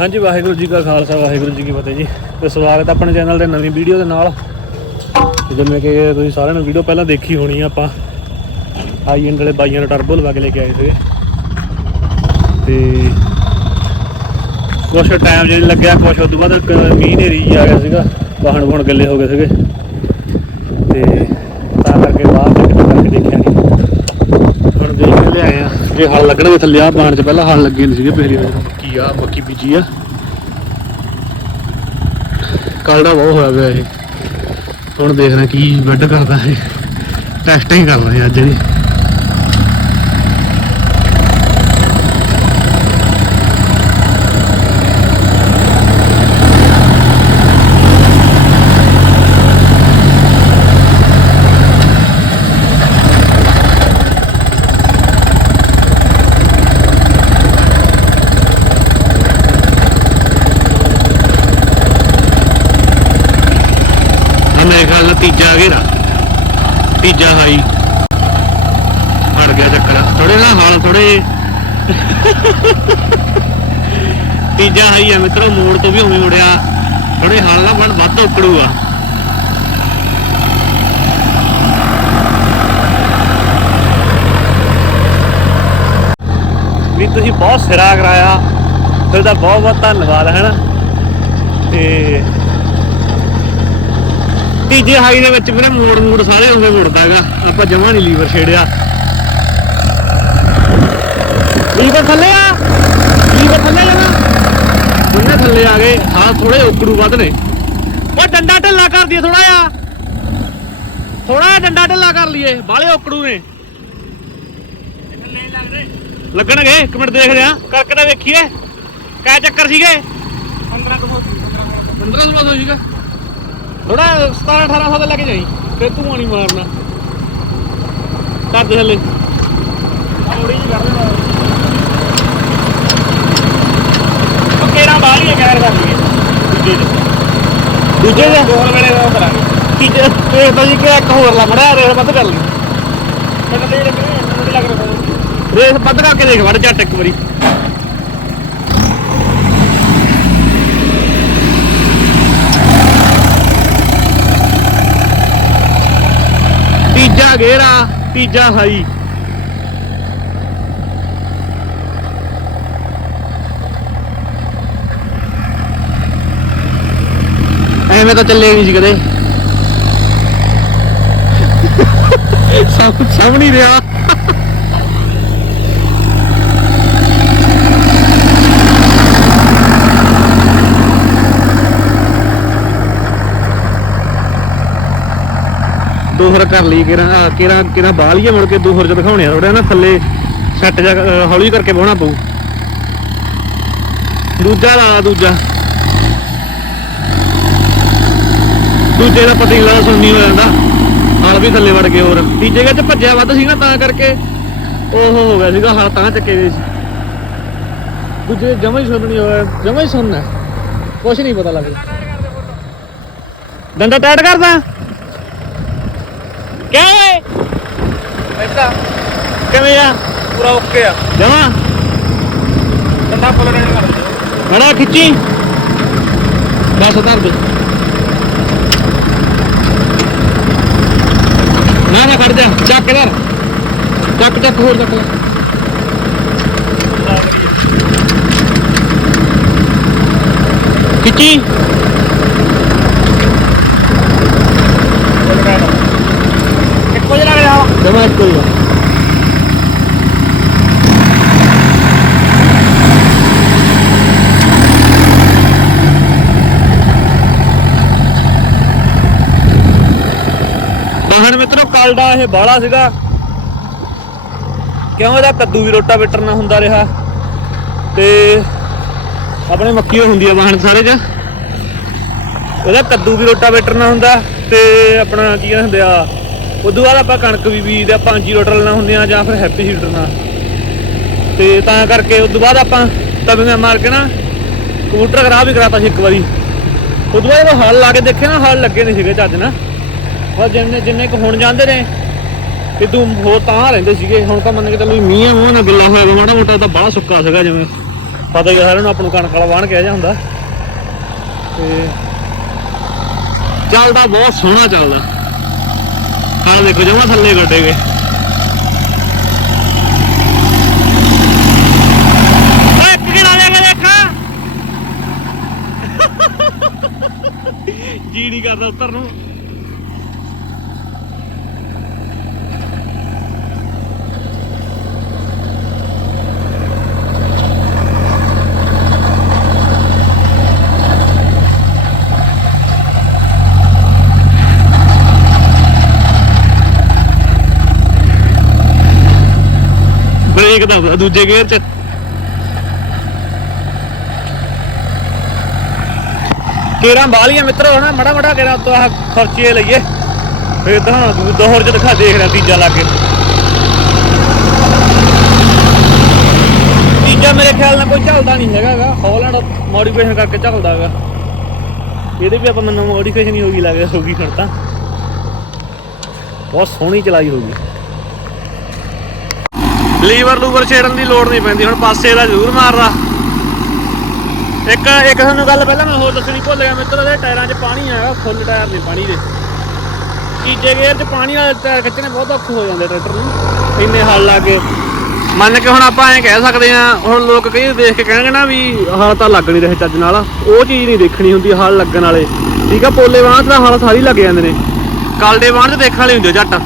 ਹਾਂਜੀ, ਵਾਹਿਗੁਰੂ ਜੀ ਕਾ ਖਾਲਸਾ, ਵਾਹਿਗੁਰੂ ਜੀ ਕੀ ਫਤਿਹ ਜੀ। ਤੇ ਸਵਾਗਤ ਆਪਣੇ ਚੈਨਲ ਦੇ ਨਵੀਂ ਵੀਡੀਓ ਦੇ ਨਾਲ। ਜਿਵੇਂ ਕਿ ਤੁਸੀਂ ਸਾਰਿਆਂ ਨੂੰ ਵੀਡੀਓ ਪਹਿਲਾਂ ਦੇਖੀ ਹੋਣੀ ਆ ਆਪਾਂ। ਆਈ ਐਂਡ ਵਾਲੇ ਬਾਈਆਂ ਨੂੰ ਟਰਬੋ ਲਵਾ ਕੇ ਲੈ ਕੇ ਆਏ ਸੀਗੇ। ਤੇ ਕੁਛ ਟਾਈਮ ਜਿਹੜੀ ਲੱਗਿਆ, ਕੁਛ ਉਸ ਤੋਂ ਬਾਅਦ ਇੱਕ ਮੀਂਹ ਨੇਰੀ ਆ ਗਿਆ ਸੀਗਾ। ਵਾਹਣ ਵਾਹਣ ਗੱਲੇ ਹੋ ਗਏ ਸੀਗੇ। ਤੇ ਤਾਂ ਕਰਕੇ ਬਾਹਰ ਤੱਕ ਕਰਕੇ ਦੇਖਿਆ ਨਹੀਂ ਹੁਣ ਦੇਖ ਕੇ ਲਿਆਏ ਆ। ਜੇ ਹਲ ਲੱਗਣਗੇ ਥੱਲੇ ਆ ਬਾਣ ਚ, ਪਹਿਲਾਂ ਹਲ ਲੱਗੇ ਨਹੀਂ ਸੀਗੇ ਪਿਛਲੀ ਵਾਰ। ਮੱਕੀ ਆ, ਮੱਕੀ ਬੀਜੀ ਆ। ਕਲੜਾ ਬਹੁਤ ਹੋਇਆ ਪਿਆ ਇਹ। ਹੁਣ ਦੇਖਣਾ ਕੀ ਵੱਡ ਕਰਦਾ ਇਹ। ਟੈਸਟਿੰਗ ਕਰ ਰਹੇ ਅੱਜ ਇਹਦੀ ਆ ਮੇਰੇ ਖਿਆਲ ਨਾਲ ਤੀਜਾ ਘੇਰਾ ਤੀਜਾ ਹਾਈ ਫੜ ਗਿਆ ਚੱਕਰ ਥੋੜੇ ਨਾ ਹਾਲ ਥੋੜੇ ਤੀਜਾ ਹਾਈ ਆ ਮਿੱਤਰੋ, ਮੋੜ ਤੋਂ ਵੀ ਉਵੇਂ ਮੁੜਿਆ। ਥੋੜੇ ਹਾਲ ਨਾਲ ਬਣ ਵੱਧ ਉਕੜੂਗਾ ਵੀ ਤੁਸੀਂ ਬਹੁਤ ਸਿਰਾ ਕਰਾਇਆ। ਤੁਹਾਡਾ ਬਹੁਤ ਬਹੁਤ ਧੰਨਵਾਦ, ਹੈ ਨਾ? ਤੇ ਤੀਜੇ ਹਾਈ ਦੇ ਵਿੱਚ ਵੀਰੇ ਮੋੜ ਮੋੜ ਸਾਰੇ ਹੁੰਦੇ ਮੁੜਦਾਗਾ ਆਪਾਂ ਜਮਾ ਨਹੀਂ ਲੀਵਰ ਛੇੜਿਆ। ਲੀਵਰ ਥੱਲੇ ਆ। ਲੀਵਰ ਥੱਲੇ ਜਾਣਾ ਉਹਨੇ ਥੱਲੇ ਆ ਗਏ। ਹਾਂ ਥੋੜੇ ਉਕੜੂ ਵੱਧ ਨੇ। ਉਹ ਡੰਡਾ ਢਿੱਲਾ ਕਰ ਦਈਏ ਥੋੜਾ ਜਿਹਾ। ਥੋੜਾ ਡੰਡਾ ਢਿੱਲਾ ਕਰ ਲਈਏ। ਬਾਲੇ ਉਕੜੂ ਨੇ। ਲੱਗਣਗੇ? ਇੱਕ ਮਿੰਟ ਦੇਖਦੇ ਆ ਕਰਕੇ ਤਾਂ ਵੇਖੀਏ। ਕੈ ਚੱਕਰ ਸੀਗੇ? 15 ਤੋਂ 15 ਤੋਂ ਸੀਗਾ। ਥੋੜਾ 17 1800 ਦੇ ਲੈ ਕੇ ਜਾਈ ਤੇ ਤੂੰ ਨਹੀਂ ਮਾਰਨਾ। ਕਰ ਦੇ ਹਲੇ ਥੋੜੀ ਜਿਹੀ ਕਰ ਦੇ ਉਹ ਬਾਹਰ ਹੀ ਗੈਰ ਕਰ ਲਈਏ ਦੂਜੇ ਦੇ ਦੂਜੇ ਦੇ ਹੋਰ ਵੇਲੇ ਉਹ ਕਰਾਂਗੇ। ਤੀਜੇ ਤੇ ਤਾਂ ਜੀ ਕਿ ਇੱਕ ਹੋਰ ਲਾ ਫੜਿਆ ਰੇਸ ਵੱਧ ਕਰ ਲਈ। ਮੈਨੂੰ ਤੇ ਲੱਗ ਰਿਹਾ। ਰੇਸ ਵੱਧ ਕਰਕੇ ਦੇਖ ਵੜ ਝੱਟ ਇੱਕ ਵਾਰੀ। ਤੀਜਾ ਗੇਰਾ ਤੀਜਾ ਹਾਈ। ਐਵੇਂ ਤਾਂ ਚੱਲੇ ਨਹੀਂ ਸੀ ਕਦੇ। ਸਭ ਸਾਹਮਣੇ ਰਿਹਾ ਦੋਹਰ ਕਰ ਲਈ ਕਿਰਾ ਕਿਰਾ ਕਿਰਾ ਬਾਲੀਏ ਮੁੜ ਕੇ ਦੋਹਰ ਚ ਦਿਖਾਉਣੇ ਆ ਥੋੜਾ ਨਾ, ਥੱਲੇ ਸੈੱਟ ਜਾ ਹੌਲੀ ਕਰਕੇ ਬੋਣਾ ਪਊ। ਦੂਜਾ ਲਾ ਦੂਜਾ। ਦੂਜੇ ਦਾ ਪਤਾ ਸੁਣਨੀ ਹੋ ਜਾਂਦਾ। ਹਾਲ ਵੀ ਥੱਲੇ ਵੜ ਗਏ ਹੋਰ। ਤੀਜੇ ਵਿੱਚ ਭੱਜਿਆ ਵੱਧ ਸੀ ਨਾ, ਤਾਂ ਕਰਕੇ ਉਹ ਹੋ ਗਿਆ ਸੀਗਾ, ਹਾਲ ਤਾਂ ਚੱਕੇ ਗਏ ਸੀ। ਦੂਜੇ ਜਮਾ ਹੀ ਸੁਣਨੀ ਹੋਇਆ, ਜਮਾ ਹੀ ਸੁਣਨਾ ਕੁਛ ਨਹੀਂ ਪਤਾ ਲੱਗਦਾ। ਡੰਡਾ ਟਾਈਟ ਕਰਦਾ? ਕਿਵੇਂ ਐਦਾਂ ਕਿਵੇਂ ਆ? ਪੂਰਾ ਓਕੇ ਆ। ਜਮਾ? ਠੰਡਾ ਫੁੱਲ ਰੈਡੀ ਕਰ ਬੜਾ ਖਿੱਚੀ। ਬਸ ਧਰ ਦੇ ਨਾ ਨਾ ਖੜ ਜਾ। ਚੱਕ ਧਰ। ਚੱਕ ਚੱਕ ਹੋਰ ਚੱਕ ਲੈ। ਖਿੱਚੀ ਇੱਕੋ ਜਿਹਾ ਲੱਗ ਰਿਹਾ ਜਮਾ ਇੱਕੋ ਹੀ ਆ ਬਾਹਣ ਮਿੱਤਰੋ ਕਲਡਾ ਇਹ ਬਾਲਾ ਸੀਗਾ। ਕਿਉਂ ਇਹਦਾ ਕੱਦੂ ਵੀ ਰੋਟਾ ਵੇਟਰ ਨਾ ਹੁੰਦਾ ਰਿਹਾ? ਤੇ ਆਪਣੇ ਮੱਕੀ ਹੁੰਦੀ ਆ ਬਾਹਣ ਸਾਰੇ ਚ। ਉਹਦਾ ਕੱਦੂ ਵੀ ਰੋਟਾ ਵੇਟਰ ਨਾ ਹੁੰਦਾ ਤੇ ਆਪਣਾ ਕੀ ਕਹਿੰਦੇ ਹੁੰਦੇ ਆ ਉਦੋਂ ਬਾਅਦ ਆਪਾਂ ਕਣਕ ਵੀ ਬੀਜਦੇ ਆ ਪੰਜ ਜੀਰੋ ਟਰਲ ਨਾਲ ਹੁੰਦੇ ਆ ਜਾਂ ਫਿਰ ਹੈਪੀ ਸੀਡਰ ਨਾਲ। ਤੇ ਤਾਂ ਕਰਕੇ ਉਦੋਂ ਬਾਅਦ ਆਪਾਂ ਤਵੀਆਂ ਮਾਰ ਕੇ ਨਾ ਕੰਪਿਊਟਰ ਖਰਾਬ ਵੀ ਕਰਾਤਾ ਸੀ ਇੱਕ ਵਾਰੀ। ਉਦੋਂ ਬਾਅਦ ਜਦੋਂ ਹਲ ਲਾ ਕੇ ਦੇਖੇ ਨਾ, ਹਲ ਲੱਗੇ ਨਹੀਂ ਸੀਗੇ ਚੱਜ ਨਾ ਪਰ ਜਿੰਨੇ ਜਿੰਨੇ ਕੁ ਹੁਣ ਜਾਂਦੇ ਨੇ, ਇਦੋਂ ਹੋਰ ਤਾਂ ਰਹਿੰਦੇ ਸੀਗੇ। ਹੁਣ ਤਾਂ ਮੰਨ ਕੇ ਚੱਲੋ ਵੀ ਮੀਂਹ ਮੂੰਹ ਨਾਲ ਗਿੱਲਾ ਹੋਇਆ ਮਾੜਾ ਮੋਟਾ ਤਾਂ ਬੜਾ ਸੁੱਕਾ ਸੀਗਾ ਜਿਵੇਂ। ਪਤਾ ਹੀ ਆ ਸਾਰਿਆਂ ਨੂੰ ਆਪਾਂ ਨੂੰ ਕਣਕ ਵਾਲਾ ਵਾਹਣ ਕਿਹਾ ਜਾਂਦਾ ਤੇ ਚੱਲਦਾ, ਬਹੁਤ ਸੋਹਣਾ ਚੱਲਦਾ। ਹਾਲ ਦੇਖੋ ਜਮਾ ਥੱਲੇ ਗੱਡੇ ਗਏ। ਓਏ ਇੱਕ ਜੀ ਨਹੀਂ ਕਰਦਾ ਉੱਤਰ ਨੂੰ। ਬ੍ਰੇਕ ਦੂਜੇ ਗੇਅਰ ਚ ਕੇਰਾਂ ਬਾਲੀਆਂ ਮਿੱਤਰੋ, ਹਨਾ? ਮੜਾ ਮੜਾ ਕੇਰਾਂ ਤੋਂ ਆਹ ਖਰਚੇ ਲਈਏ। ਫੇਰ ਤਾਂ ਦੋਹਰ ਚ ਦਿਖਾ ਦੇਖ ਰਿਹਾ ਤੀਜਾ ਲਾ ਕੇ। ਤੀਜਾ ਮੇਰੇ ਖਿਆਲ ਨਾਲ ਕੋਈ ਚੱਲਦਾ ਨਹੀਂ ਹੈਗਾਗਾ। ਹਾਲੈਂਡ ਮੋਡੀਫਿਕੇਸ਼ਨ ਕਰਕੇ ਚੱਲਦਾਗਾ। ਇਹਦੇ ਵੀ ਆਪਾਂ ਮੈਨੂੰ ਮੋਡੀਫਿਕੇਸ਼ਨ ਹੀ ਹੋਗੀ ਲੱਗ ਹੋਗੀ ਫਿਰ ਤਾਂ। ਬਹੁਤ ਸੋਹਣੀ ਚਲਾਈ ਹੋਗੀ ਲੀਵਰ ਲੂਵਰ ਛੇੜਨ ਦੀ ਲੋੜ ਨਹੀਂ ਪੈਂਦੀ, ਹੁਣ ਪਾਸੇ ਦਾ ਜ਼ਰੂਰ ਮਾਰਦਾ। ਇੱਕ ਇੱਕ ਤੁਹਾਨੂੰ ਗੱਲ ਪਹਿਲਾਂ ਮੈਂ ਹੋਰ ਦੱਸਣੀ, ਭੁੱਲ ਗਿਆ ਮਿੱਤਰ, ਇਹਦੇ ਟਾਇਰਾਂ 'ਚ ਪਾਣੀ ਆਗਾ ਫੁੱਲ ਟਾਇਰ ਨੇ ਪਾਣੀ ਦੇ। ਤੀਜੇ ਗੇਅਰ 'ਚ ਪਾਣੀ ਵਾਲੇ ਟਾਇਰ ਖਿੱਚਣੇ ਬਹੁਤ ਔਖੇ ਹੋ ਜਾਂਦੇ ਟਰੈਕਟਰ ਨੂੰ, ਇੰਨੇ ਹੱਲ ਲਾ ਕੇ। ਮੰਨ ਕੇ ਹੁਣ ਆਪਾਂ ਐਂ ਕਹਿ ਸਕਦੇ ਆ ਹੁਣ ਲੋਕ ਕਈ ਦੇਖ ਕੇ ਕਹਿਣਗੇ ਨਾ ਵੀ ਹਲ ਤਾਂ ਲੱਗ ਨਹੀਂ ਰਹੇ ਚੱਜ ਨਾਲ, ਉਹ ਚੀਜ਼ ਨਹੀਂ ਦੇਖਣੀ ਹੁੰਦੀ ਹਲ ਲੱਗਣ ਵਾਲੇ। ਠੀਕ ਆ, ਪੋਲੇ ਵਾਹਣ 'ਚ ਤਾਂ ਹਲ ਸਾਰੀ ਲੱਗ ਜਾਂਦੇ ਨੇ। ਕਾਲਡੇ ਵਾਹਣ 'ਚ ਦੇਖਣ ਵਾਲੇ ਹੁੰਦੇ ਆ ਜੱਟ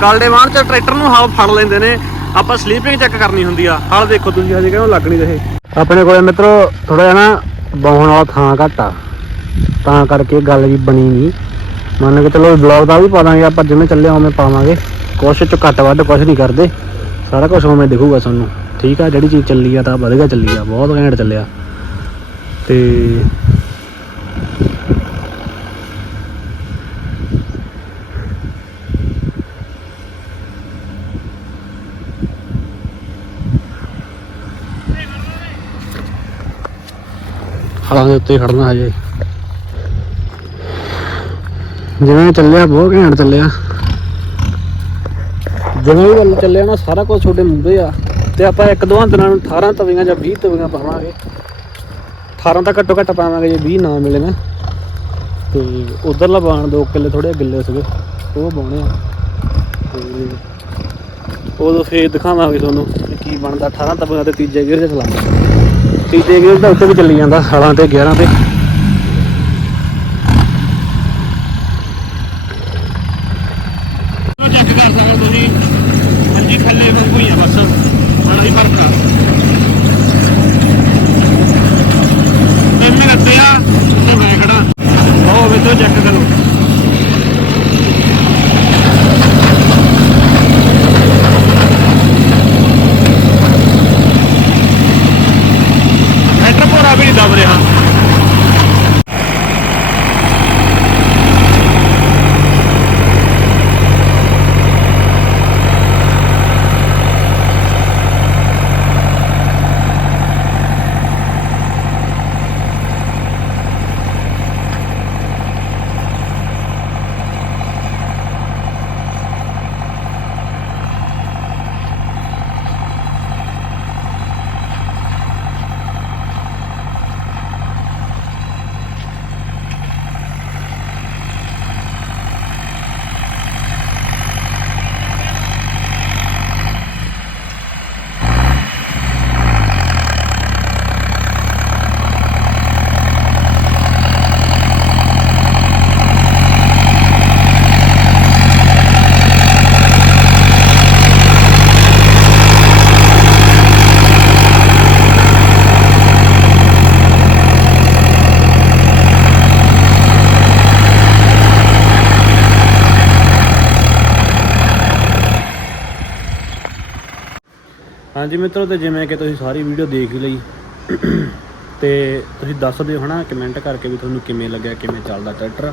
ਕਾਲਡੇ ਵਾਹਣ 'ਚ ਟਰੈਕਟਰ ਨੂੰ ਹਾਲ ਫੜ ਲੈਂਦੇ ਨੇ। ਆਪਾਂ ਸਲੀਪਿੰਗ ਚੈੱਕ ਕਰਨੀ ਹੁੰਦੀ ਆ। ਹਲ ਦੇਖੋ ਤੁਸੀਂ, ਹਜੇ ਕਹਿੰਦੇ ਲੱਗ ਨਹੀਂ ਰਹੇ। ਆਪਣੇ ਕੋਲੇ ਮਿੱਤਰੋ ਥੋੜਾ ਜਿਹਾ ਨਾ ਬਾਹਣ ਵਾਲਾ ਥਾਂ ਘੱਟ ਆ। ਤਾਂ ਕਰਕੇ ਗੱਲ ਵੀ ਬਣੀ ਨਹੀਂ। ਮੰਨ ਕੇ ਚਲੋ ਬਲੌਗ ਦਾ ਵੀ ਪਾ ਦਾਂਗੇ, ਆਪਾਂ ਜਿਵੇਂ ਚੱਲੇ ਉਵੇਂ ਪਾਵਾਂਗੇ। ਕੁਛ ਚ ਘੱਟ ਵੱਧ ਕੁਛ ਨਹੀਂ ਕਰਦੇ। ਸਾਰਾ ਕੁਝ ਉਵੇਂ ਦਿਖੂਗਾ ਤੁਹਾਨੂੰ ਠੀਕ ਆ, ਜਿਹੜੀ ਚੀਜ਼ ਚੱਲੀ ਆ ਤਾਂ ਵਧੀਆ ਚੱਲੀ ਆ, ਬਹੁਤ ਘੈਂਟ ਚੱਲਿਆ। ਤੇ ਦੇ ਉੱਤੇ ਖੜਨਾ ਹਜੇ। ਜਿਵੇਂ ਚੱਲਿਆ, ਬਹੁਤ ਘੈਂਟ ਚੱਲਿਆ। ਜਿਵੇਂ ਵੀ ਚੱਲਿਆ ਨਾ, ਸਾਰਾ ਕੁਝ ਤੁਹਾਡੇ ਮੂਹਰੇ ਆ। ਤੇ ਆਪਾਂ ਇੱਕ ਦੋ ਦਿਨਾਂ ਨੂੰ 18 ਤਵੀਆਂ ਜਾਂ 20 ਤਵੀਆਂ ਪਾਵਾਂਗੇ। 18 ਤਾਂ ਘੱਟੋ ਘੱਟ ਪਾਵਾਂਗੇ, ਜੇ 20 ਨਾ ਮਿਲੇ ਨਾ। ਤੇ ਉਧਰਲਾ ਬਾਣ ਦੋ ਕਿੱਲੇ ਥੋੜੇ ਗਿੱਲੇ ਸੀਗੇ, ਉਹ ਪਾਉਣੇ ਆ। ਤੇ ਉਦੋਂ ਫੇਰ ਦਿਖਾਵਾਂਗੇ ਤੁਹਾਨੂੰ ਕੀ ਬਣਦਾ। 18 ਤਵੀਆਂ ਤੇ ਤੀਜੇ ਗੇਅਰ 'ਚ ਚਲਾਵਾਂਗੇ ਤੀਜੇ ਗੇਅਰ ਦਾ ਉੱਤੇ ਵੀ ਚੱਲੀ ਜਾਂਦਾ 16 ਤੇ 11 ਤੇ ਚੈੱਕ ਕਰ ਸਕਦੇ ਹੋ ਤੁਸੀਂ ਹਾਂਜੀ ਥੱਲੇ ਵਾਂਗੂ ਹੀ ਆ ਬਸ ਬੜਾ ਹੀ ਫ਼ਰਕ ਆ ਤਿੰਨ ਗੱਤੇ ਆ ਤੇ ਮੈਂ ਖੜਾ ਉਹ ਵੇ ਤੋਂ ਚੈੱਕ ਕਰੋ ਟਰੈਕਟਰ ਪੂਰਾ ਵੀ ਨਹੀਂ ਦਬ ਰਿਹਾ ਹਾਂਜੀ ਮਿੱਤਰੋ, ਤੇ ਜਿਵੇਂ ਕਿ ਤੁਸੀਂ ਸਾਰੀ ਵੀਡੀਓ ਦੇਖ ਹੀ ਲਈ, ਤੇ ਤੁਸੀਂ ਦੱਸ ਦਿਓ ਹਨਾ ਕਮੈਂਟ ਕਰਕੇ ਵੀ ਤੁਹਾਨੂੰ ਕਿਵੇਂ ਲੱਗਿਆ, ਕਿਵੇਂ ਚੱਲਦਾ ਟਰੈਕਟਰ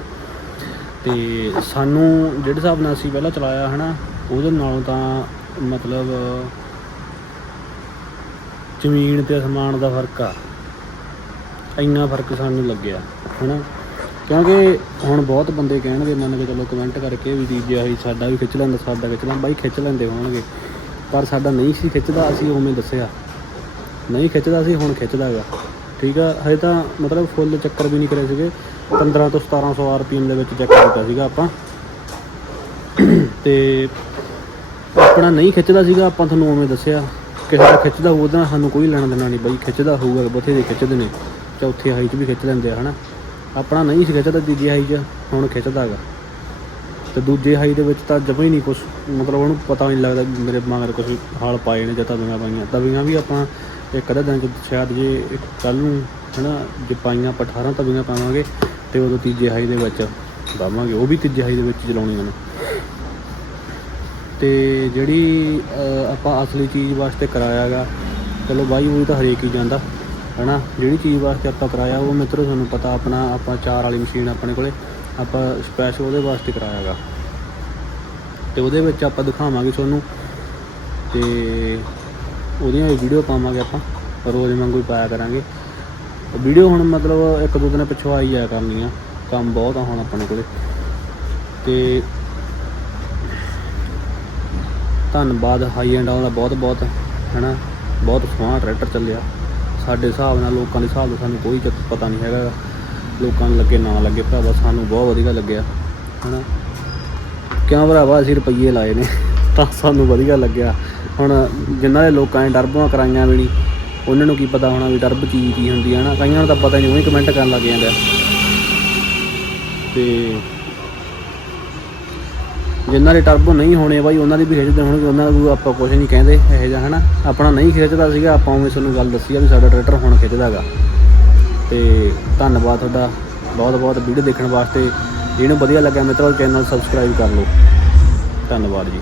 ਤੇ ਸਾਨੂੰ ਜਿਹੜੇ ਹਿਸਾਬ ਨਾਲ ਅਸੀਂ ਪਹਿਲਾਂ ਚਲਾਇਆ ਹਨਾ, ਉਹਦੇ ਨਾਲੋਂ ਤਾਂ ਮਤਲਬ ਜ਼ਮੀਨ ਤੇ ਅਸਮਾਨ ਦਾ ਫ਼ਰਕ ਆ। ਇੰਨਾ ਫ਼ਰਕ ਸਾਨੂੰ ਲੱਗਿਆ ਹਨਾ। ਕਿਉਂਕਿ ਹੁਣ ਬਹੁਤ ਬੰਦੇ ਕਹਿਣਗੇ, ਮੰਨ ਕੇ ਚਲੋ ਕਮੈਂਟ ਕਰਕੇ ਵੀ ਦੀਜੇ ਆਹੀ ਸਾਡਾ ਵੀ ਖਿੱਚ ਲੈਂਦਾ, ਸਾਡਾ ਖਿੱਚ ਲੈਂਦਾ, ਬਾਈ ਖਿੱਚ ਲੈਂਦੇ ਹੋਣਗੇ। ਪਰ ਸਾਡਾ ਨਹੀਂ ਸੀ ਖਿੱਚਦਾ, ਅਸੀਂ ਉਵੇਂ ਦੱਸਿਆ। ਨਹੀਂ ਖਿੱਚਦਾ ਸੀ, ਹੁਣ ਖਿੱਚਦਾ ਹੈਗਾ ਠੀਕ ਆ, ਹਜੇ ਤਾਂ ਮਤਲਬ ਫੁੱਲ ਚੱਕਰ ਵੀ ਨਹੀਂ ਕਰੇ ਸੀਗੇ। 15 ਤੋਂ 1700 ਆਰਪੀਐਮ ਦੇ ਵਿੱਚ ਚੈੱਕ ਕੀਤਾ ਸੀਗਾ ਆਪਾਂ। ਤੇ ਆਪਣਾ ਨਹੀਂ ਖਿੱਚਦਾ ਸੀਗਾ, ਆਪਾਂ ਤੁਹਾਨੂੰ ਉਵੇਂ ਦੱਸਿਆ। ਕਿਸੇ ਦਾ ਖਿੱਚਦਾ ਹੋਊ, ਉਹਦੇ ਸਾਨੂੰ ਕੋਈ ਲੈਣਾ ਦੇਣਾ ਨਹੀਂ ਬਾਈ, ਖਿੱਚਦਾ ਹੋਊਗਾ, ਬਥੇਰੇ ਖਿੱਚਦੇ ਨੇ। ਚੌਥੀ ਹਾਈ 'ਚ ਵੀ ਖਿੱਚ ਲੈਂਦੇ ਆ, ਹਨਾ। ਆਪਣਾ ਨਹੀਂ ਸੀ ਖਿੱਚਦਾ, ਤੀਜੀ ਹਾਈ 'ਚ ਹੁਣ ਖਿੱਚਦਾ ਹੈਗਾ ਤੇ ਦੂਜੇ ਹਾਈ ਦੇ ਵਿੱਚ ਤਾਂ ਜਮਾ ਹੀ ਨਹੀਂ ਕੁਝ ਮਤਲਬ ਉਹਨੂੰ ਪਤਾ ਨਹੀਂ ਲੱਗਦਾ ਮੇਰੇ ਮਗਰ ਕੁਝ ਹਾਲ ਪਾਏ ਨੇ ਜਾਂ ਤਵੀਆਂ ਪਾਈਆਂ। ਤਵੀਆਂ ਵੀ ਆਪਾਂ ਇੱਕ ਅੱਧੇ ਦਿਨ ਚ ਸ਼ਾਇਦ ਜੇ ਕੱਲ ਨੂੰ, ਹਨਾ, ਜੇ ਪਾਈਆਂ ਆਪਾਂ 18 ਤਵੀਆਂ ਪਾਵਾਂਗੇ ਤੇ ਉਦੋਂ ਤੀਜੇ ਹਾਈ ਦੇ ਵਿੱਚ ਪਾਵਾਂਗੇ। ਉਹ ਵੀ ਤੀਜੇ ਹਾਈ ਦੇ ਵਿੱਚ ਚਲਾਉਣੀਆਂ ਨੇ। ਤੇ ਜਿਹੜੀ ਆਪਾਂ ਅਸਲੀ ਚੀਜ਼ ਵਾਸਤੇ ਕਰਾਇਆਗਾ ਚਲੋ ਬਾਈ, ਉਹ ਤਾਂ ਹਰੇਕ ਹੀ ਜਾਂਦਾ, ਹਨਾ। ਜਿਹੜੀ ਚੀਜ਼ ਵਾਸਤੇ ਆਪਾਂ ਕਰਾਇਆ, ਉਹ ਮਿੱਤਰੋ, ਤੁਹਾਨੂੰ ਪਤਾ ਆਪਣਾ, ਆਪਾਂ ਚਾਰ ਵਾਲੀ ਮਸ਼ੀਨ ਆਪਣੇ ਕੋਲੇ। ਆਪਾਂ ਸਪੈਸ਼ਲ ਉਹਦੇ ਵਾਸਤੇ ਕਰਾਇਆਗਾ। ਤੇ ਉਹਦੇ ਵਿੱਚ ਆਪਾਂ ਦਿਖਾਵਾਂਗੇ ਤੁਹਾਨੂੰ। ਤੇ ਉਹਦੀਆਂ ਵੀਡੀਓ ਪਾਵਾਂਗੇ ਆਪਾਂ। ਰੋਜ਼ ਵਾਂਗੂ ਹੀ ਪਾਇਆ ਕਰਾਂਗੇ। ਵੀਡੀਓ ਹੁਣ ਮਤਲਬ ਇੱਕ ਦੋ ਦਿਨ ਪਿੱਛੋਂ ਆਈ ਜਾਇਆ ਕਰਨੀਆਂ ਕੰਮ ਬਹੁਤ ਆ ਹੁਣ ਆਪਣੇ ਕੋਲੇ। ਤੇ ਧੰਨਵਾਦ ਹਾਈ ਐਂਡ ਵਾਲਾ ਬਹੁਤ ਬਹੁਤ, ਹੈਨਾ? ਬਹੁਤ ਸੋਹਣਾ ਟਰੈਕਟਰ ਚੱਲਿਆ। ਸਾਡੇ ਹਿਸਾਬ ਨਾਲ, ਲੋਕਾਂ ਦੇ ਹਿਸਾਬ ਨਾਲ ਸਾਨੂੰ ਕੋਈ ਪਤਾ ਨਹੀਂ ਹੈਗਾ। ਲੋਕਾਂ ਨੂੰ ਲੱਗੇ, ਨਾ ਲੱਗੇ, ਭਰਾਵਾ ਸਾਨੂੰ ਬਹੁਤ ਵਧੀਆ ਲੱਗਿਆ, ਹੈਨਾ। ਕਿਉਂ ਭਰਾਵਾ, ਅਸੀਂ ਰੁਪਈਏ ਲਾਏ ਨੇ, ਤਾਂ ਸਾਨੂੰ ਵਧੀਆ ਲੱਗਿਆ। ਹੁਣ ਜਿਨ੍ਹਾਂ ਦੇ ਲੋਕਾਂ ਨੇ ਡਰਬਾਂ ਕਰਾਈਆਂ ਵੀ ਨਹੀਂ ਉਹਨਾਂ ਨੂੰ ਕੀ ਪਤਾ ਹੋਣਾ ਵੀ ਡਰਬ ਕੀ ਕੀ ਹੁੰਦੀ ਹੈ ਨਾ ਕਈਆਂ ਨੂੰ ਤਾਂ ਪਤਾ ਨਹੀਂ ਉਹੀ ਕਮੈਂਟ ਕਰਨ ਲੱਗ ਜਾਂਦੇ ਆ। ਤੇ ਜਿਨ੍ਹਾਂ ਦੇ ਟਰਬੋ ਨਹੀਂ ਹੋਣੇ ਬਾਈ, ਉਹਨਾਂ ਦੀ ਵੀ ਖਿੱਚਦੇ ਹੋਣਗੇ, ਉਹਨਾਂ ਨੂੰ ਆਪਾਂ ਕੁਝ ਨਹੀਂ ਕਹਿੰਦੇ, ਇਹੋ ਜਿਹਾ, ਹਨਾ। ਆਪਣਾ ਨਹੀਂ ਖਿੱਚਦਾ ਸੀਗਾ, ਆਪਾਂ ਉਵੇਂ ਤੁਹਾਨੂੰ ਗੱਲ ਦੱਸੀ ਆ ਵੀ ਸਾਡਾ ਟਰੈਕਟਰ ਹੁਣ ਖਿੱਚਦਾ ਹੈਗਾ ਤੇ ਧੰਨਵਾਦ ਤੁਹਾਡਾ ਬਹੁਤ ਬਹੁਤ ਵੀਡੀਓ ਦੇਖਣ ਵਾਸਤੇ। ਜਿਹਨੂੰ ਵਧੀਆ ਲੱਗਿਆ ਮਿੱਤਰੋ, ਚੈਨਲ ਸਬਸਕ੍ਰਾਈਬ ਕਰ ਲਓ। ਧੰਨਵਾਦ ਜੀ।